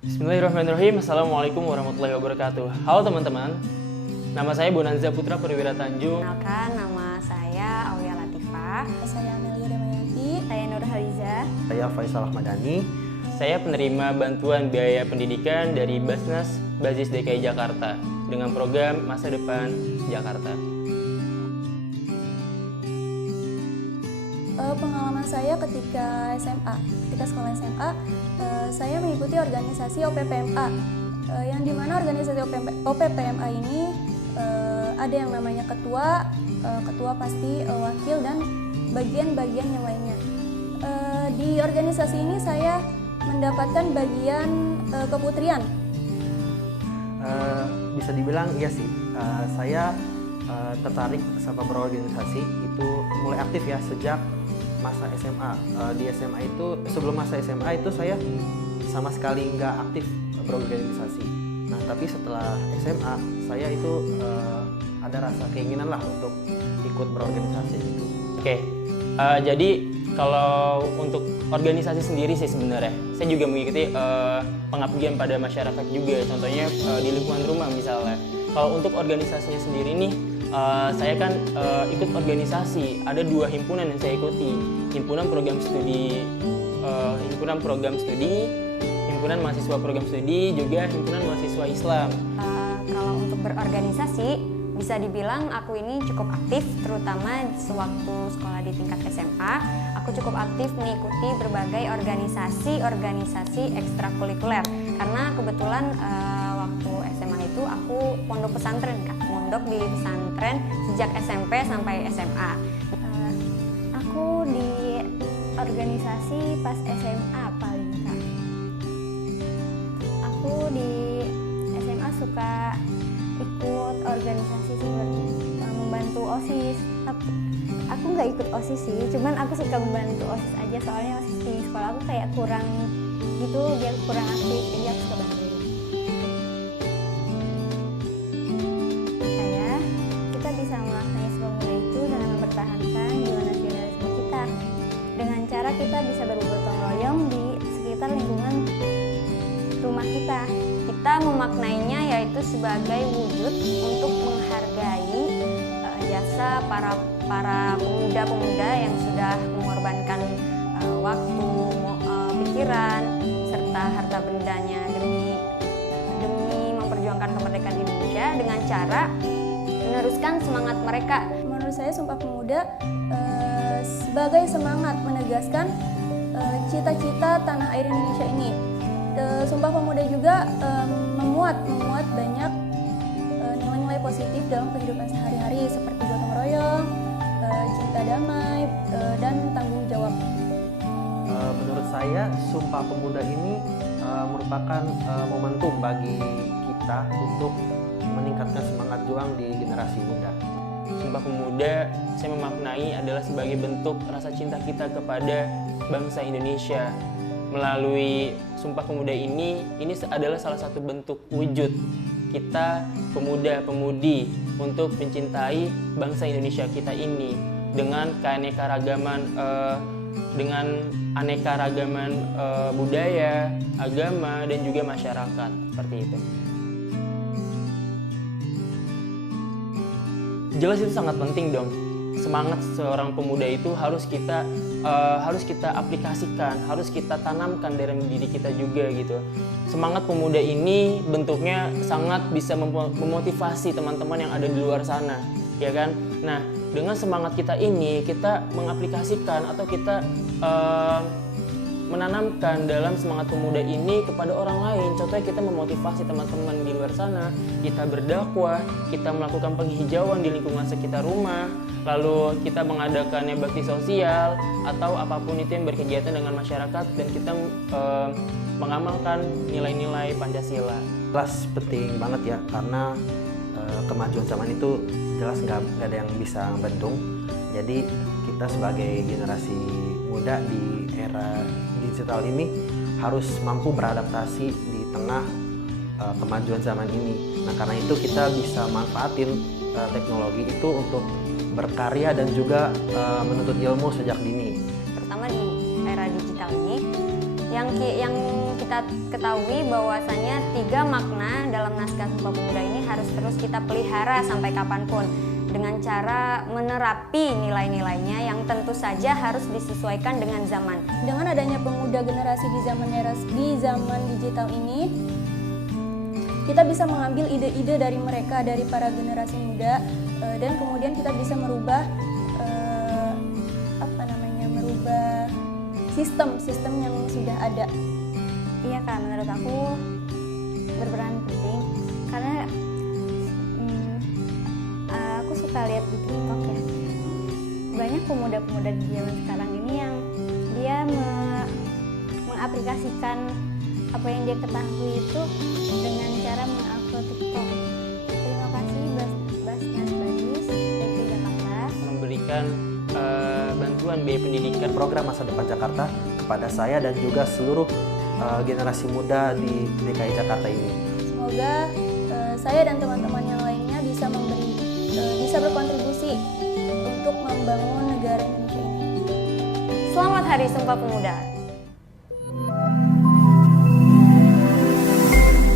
Bismillahirrahmanirrahim. Assalamualaikum warahmatullahi wabarakatuh. Halo teman-teman, nama saya Bonanza Putra Perwira Tanjung. Kenalkan, nama saya Aulia Latifah. Saya Amelia Damayanti. Saya Nur Haliza. Saya Faisal Ahmadani. Saya penerima bantuan biaya pendidikan dari Basnas Basis DKI Jakarta dengan program Masa Depan Jakarta. Pengalaman saya ketika sekolah SMA, saya mengikuti organisasi OPPMA, yang dimana organisasi OPPMA ini ada yang namanya ketua pasti, wakil, dan bagian-bagian yang lainnya. Di organisasi ini saya mendapatkan bagian keputrian. Bisa dibilang iya sih, saya tertarik sama berorganisasi itu mulai aktif ya sejak masa SMA. Di SMA itu, sebelum masa SMA itu saya sama sekali nggak aktif berorganisasi. Nah tapi setelah SMA saya itu ada rasa keinginan lah untuk ikut berorganisasi gitu. Oke, jadi kalau untuk organisasi sendiri sih sebenarnya saya juga mengikuti pengabdian pada masyarakat juga. Contohnya di lingkungan rumah misalnya. Kalau untuk organisasinya sendiri nih, saya kan ikut organisasi. Ada 2 himpunan yang saya ikuti, himpunan mahasiswa program studi, juga himpunan mahasiswa Islam. Kalau untuk berorganisasi, bisa dibilang aku ini cukup aktif, terutama sewaktu sekolah di tingkat SMA. Aku cukup aktif mengikuti berbagai organisasi ekstrakurikuler. Karena kebetulan waktu SMA itu aku pondok pesantren, Kak. Mondok di pesantren sejak SMP sampai SMA. Aku di organisasi pas SMA paling, Kak. Aku di SMA suka ikut organisasi seperti membantu OSIS. Tapi aku nggak ikut OSIS sih, cuman aku suka membantu OSIS aja, soalnya OSIS di sekolah aku kayak kurang gitu, dia kurang aktif, jadi aku suka bantu. Kita bisa memaknai sebuah muda itu dengan mempertahankan jiwa nasionalisme kita dengan cara kita bisa bergotong royong di sekitar lingkungan rumah kita. Kita memaknainya yaitu sebagai wujud untuk menghargai jasa para pemuda-pemuda yang sudah mengorbankan waktu, pikiran, serta harta bendanya demi memperjuangkan kemerdekaan Indonesia dengan cara meneruskan semangat mereka. Menurut saya Sumpah Pemuda sebagai semangat menegaskan cita-cita tanah air Indonesia ini. Sumpah Pemuda juga memuat banyak nilai-nilai positif dalam kehidupan sehari-hari seperti gotong royong, cinta damai, dan tanggung jawab. Menurut saya Sumpah Pemuda ini merupakan momentum bagi kita untuk meningkatkan semangat juang di generasi muda. Sumpah Pemuda saya memaknai adalah sebagai bentuk rasa cinta kita kepada bangsa Indonesia. Melalui Sumpah Pemuda ini adalah salah satu bentuk wujud kita pemuda-pemudi untuk mencintai bangsa Indonesia kita ini dengan aneka ragaman budaya, agama, dan juga masyarakat seperti itu. Jelas itu sangat penting dong. Semangat seorang pemuda itu harus kita aplikasikan, harus kita tanamkan dalam diri kita juga gitu. Semangat pemuda ini bentuknya sangat bisa memotivasi teman-teman yang ada di luar sana, ya kan? Nah, dengan semangat kita ini kita mengaplikasikan atau kita menanamkan dalam semangat pemuda ini kepada orang lain. Contohnya kita memotivasi teman-teman di luar sana, kita berdakwah, kita melakukan penghijauan di lingkungan sekitar rumah, lalu kita mengadakan bakti sosial atau apapun itu yang berkegiatan dengan masyarakat, dan kita mengamalkan nilai-nilai Pancasila. Jelas penting banget ya, karena kemajuan zaman itu jelas nggak ada yang bisa bendung. Jadi kita sebagai generasi muda di era digital ini harus mampu beradaptasi di tengah kemajuan zaman ini. Nah karena itu kita bisa manfaatin teknologi itu untuk berkarya dan juga menuntut ilmu sejak dini. Terutama di era digital ini. Yang kita ketahui bahwasanya 3 makna dalam naskah Sumpah Pemuda ini harus terus kita pelihara sampai kapanpun dengan cara menerapi nilai-nilainya yang tentu saja harus disesuaikan dengan zaman. Dengan adanya pemuda generasi di zaman digital ini, kita bisa mengambil ide-ide dari mereka, dari para generasi muda, dan kemudian kita bisa merubah sistem yang sudah ada. Iya Kak, menurut aku berperan penting karena aku suka lihat di TikTok ya. Banyak pemuda-pemuda di zaman sekarang ini yang dia mengaplikasikan apa yang dia ketahui itu dengan cara mengupload TikTok. Terima kasih Basnas Bagus dari Jakarta Memberikan bantuan biaya pendidikan Program Masa Depan Jakarta kepada saya dan juga seluruh generasi muda di DKI Jakarta ini. Semoga saya dan teman-teman yang lainnya bisa berkontribusi untuk membangun negara Indonesia ini. Selamat Hari Sumpah Pemuda.